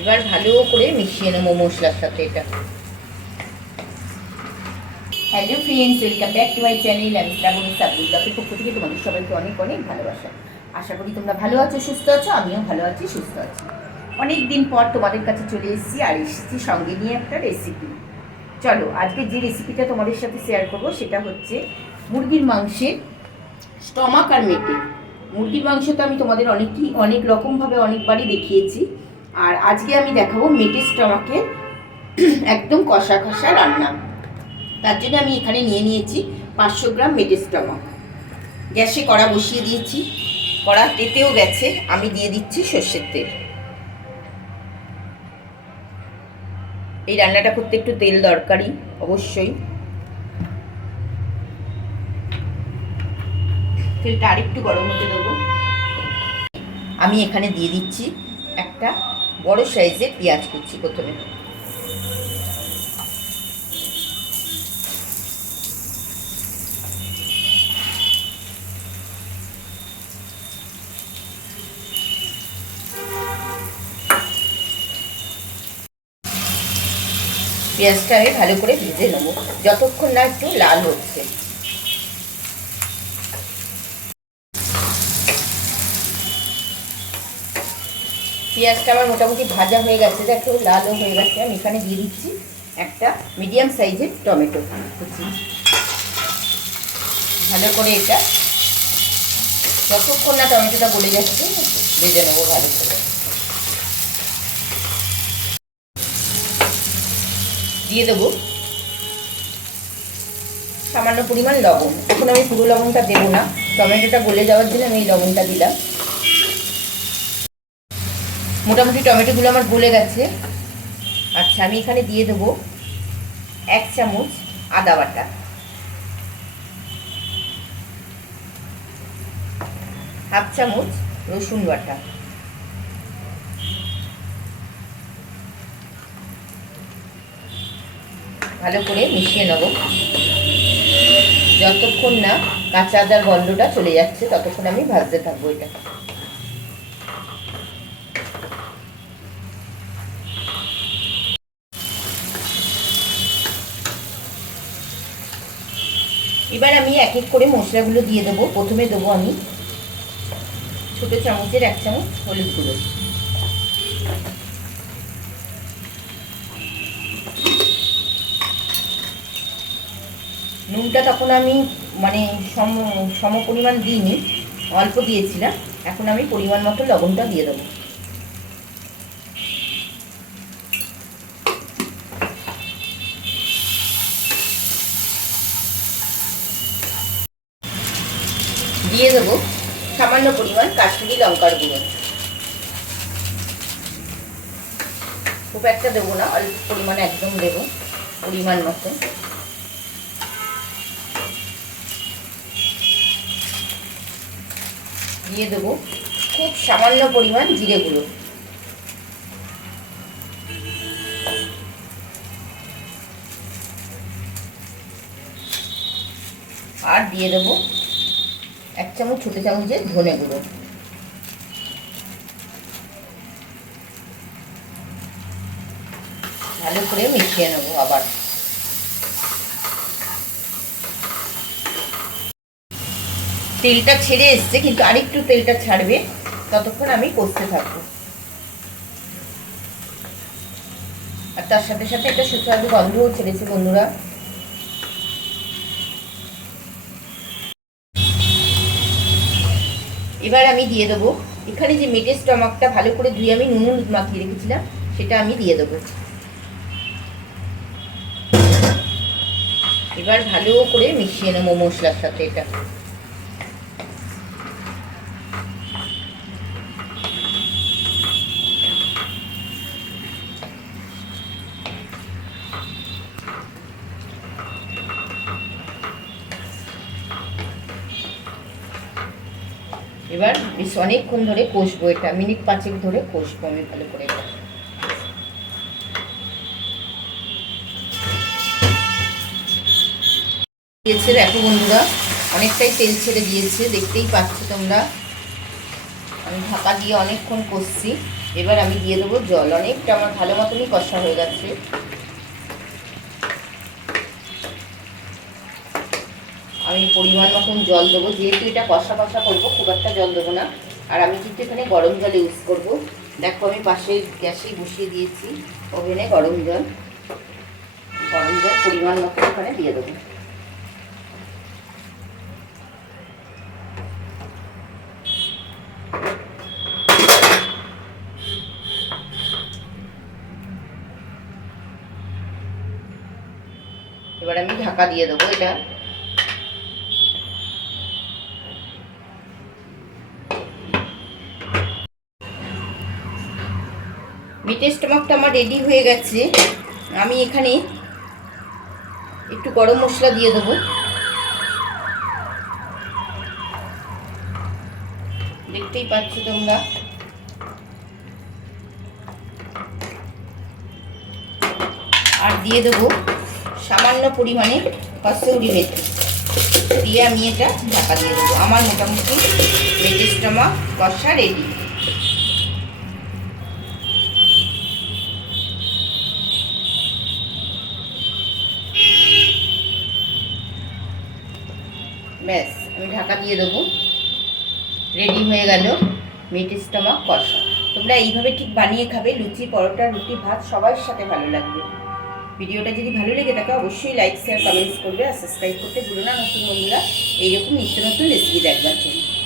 এবার ভালো করে মিশিয়ে নেব মশলার সাথে এটা। Hello friends welcome back to my channel আমি শ্রাবণী সাবুল্লাপের পক্ষ থেকে তোমাদের সবাইকে অনেক অনেক ভালোবাসা। আশা করি তোমরা ভালো আছো, সুস্থ আছো, আমিও ভালো আছি, সুস্থ আছি। অনেক দিন পর তোমাদের কাছে চলে এসেছি আর এসেছি সঙ্গে নিয়ে একটা রেসিপি চলো, আজকে যে রেসিপিটা তোমাদের সাথে শেয়ার করব সেটা হচ্ছে মুরগির মাংসের স্টমাক আর মেটে মুরগির মাংস তো আমি তোমাদের অনেকই, অনেক রকমভাবে অনেকবারই দেখিয়েছি। আর আজকে আমি দেখাবো মেটে স্টমাকের একদম কষা কষা রান্না। তার জন্য আমি এখানে নিয়ে নিয়েছি পাঁচশো গ্রাম মেটে স্টমাক। গ্যাসে কড়া বসিয়ে দিয়েছি। কড়া তেতেও গেছে। আমি দিয়ে দিচ্ছি সর্ষের তেল। এই রান্নাটা করতে একটু তেল দরকারি, অবশ্যই। তেলটা আরেকটু গরম হতে দেবো। আমি এখানে দিয়ে দিচ্ছি একটা বড় সাইজের পেঁয়াজ কুচি প্রথমে। পেঁয়াজটা আমি ভালো করে ভেজে নেব। যতক্ষণ না একটু লাল হচ্ছে। পেঁয়াজটা আমার মোটামুটি ভাজা হয়ে গেছে দেখো লালও হয়ে গেছে। আমি এখানে দিয়ে দিচ্ছি একটা মিডিয়াম সাইজের টমেটো। কুচি ভালো করে এটা যতক্ষণ না টমেটোটা গলে যাচ্ছে, ভেজে নেব ভালো করে। দিয়ে দেবো সামান্য পরিমাণ লবণ। এখন আমি পুরো লবণটা দেবো না। টমেটোটা গলে যাওয়ার জন্য আমি এই লবণটা দিলাম। মোটামুটি টমেটোগুলো আমার গলে গেছে। আচ্ছা আমি এখানে দিয়ে দেবো এক চামচ আদা বাটা। হাফ চামচ রসুন বাটা। ভালো করে মিশিয়ে নেব। যতক্ষণ না কাঁচা আদার গন্ধটা চলে যাচ্ছে, ততক্ষণ আমি ভাজতে থাকব এটা। এবার আমি এক এক করে মশলাগুলো দিয়ে দেবো। প্রথমে দেবো আমি ছোটো চামচের এক চামচ হলুদ গুঁড়ো। নুনটা তখন আমি মানে সম সম পরিমাণ দিইনি, অল্প দিয়েছিলাম। এখন আমি পরিমাণ মতো লবণটা দিয়ে দেবো। দিয়ে দেবো সামান্য পরিমাণ কাশ্মীরি লঙ্কার গুঁড়ো। খুব একটা দেবো না, অল্প পরিমাণ একদম দেবো, পরিমাণ মতো। দিয়ে দেবো খুব সামান্য পরিমাণ জিরে গুঁড়ো। আর দিয়ে দেবো এক চামচ ছোটো চামচের ধনে গুঁড়ো। ভালো করে মিশিয়ে নেব আবার। তেলটা ছেড়ে এসছে, কিন্তু আরেকটু তেলটা ছাড়বে, ততক্ষণ আমি কষতে থাকব। আর তার সাথে সাথে একটা সুস্বাদু গন্ধও ছেড়েছে বন্ধুরা। এবার আমি দিয়ে দেবো। এখানে যে মেটের স্টমাকটা ভালো করে ধুয়ে আমি নুন মাখিয়ে রেখেছিলাম, সেটা আমি দিয়ে দেবো। এবার ভালো করে মিশিয়ে নেব মশলার সাথে এটা। এবার বেশ অনেকক্ষণ ধরে কষবো, এটা মিনিট পাঁচেক ধরে কষবো আমি ভালো করে। দিয়েছে দেখো বন্ধুরা, অনেকটাই তেল ছেড়ে দিয়েছে, দেখতেই পাচ্ছ তোমরা। আমি ঢাকা দিয়ে অনেকক্ষণ কষছি, এবার আমি দিয়ে দেবো জল, অনেকটা আমার ভালো মতনই কষা হয়ে গেছে। আমি পরিমাণ মতন জল দেবো। যেহেতু এটা কষা কষা করব, খুব একটা জল দেবো না। আর আমি কিন্তু এখানে গরম জল ইউজ করব। দেখো আমি পাশে গ্যাসে বসিয়ে দিয়েছি ওভেনে গরম জল। গরম জল পরিমাণ মতো ওখানে দিয়ে দেবো। এবার আমি ঢাকা দিয়ে দেবো এটা। মিটের স্টোমাকটা আমার রেডি হয়ে গেছে। আমি এখানে একটু গরম মশলা দিয়ে দেবো। দেখতেই পাচ্ছ তোমরা। আর দিয়ে দেবো সামান্য পরিমাণে কসৌরি মেথি। দিয়ে আমি এটা ঢাকা দিয়ে দেবো। আমার মোটামুটি মেথি স্টোমাক কষা রেডি ব্যাস, আমি ঢাকা দিয়ে দেবো। রেডি হয়ে গেল মিট স্টমাক কষা। তোমরা এইভাবে ঠিক বানিয়ে খাবে, লুচি, পরোটা, রুটি, ভাত, সবার সাথে ভালো লাগবে। ভিডিওটা যদি ভালো লেগে থাকে, অবশ্যই লাইক শেয়ার কমেন্টস করবে আর সাবস্ক্রাইব করতে ভুলো না, নতুন বন্ধুরা। এইরকম নিত্য নতুন রেসিপি দেখবার জন্য।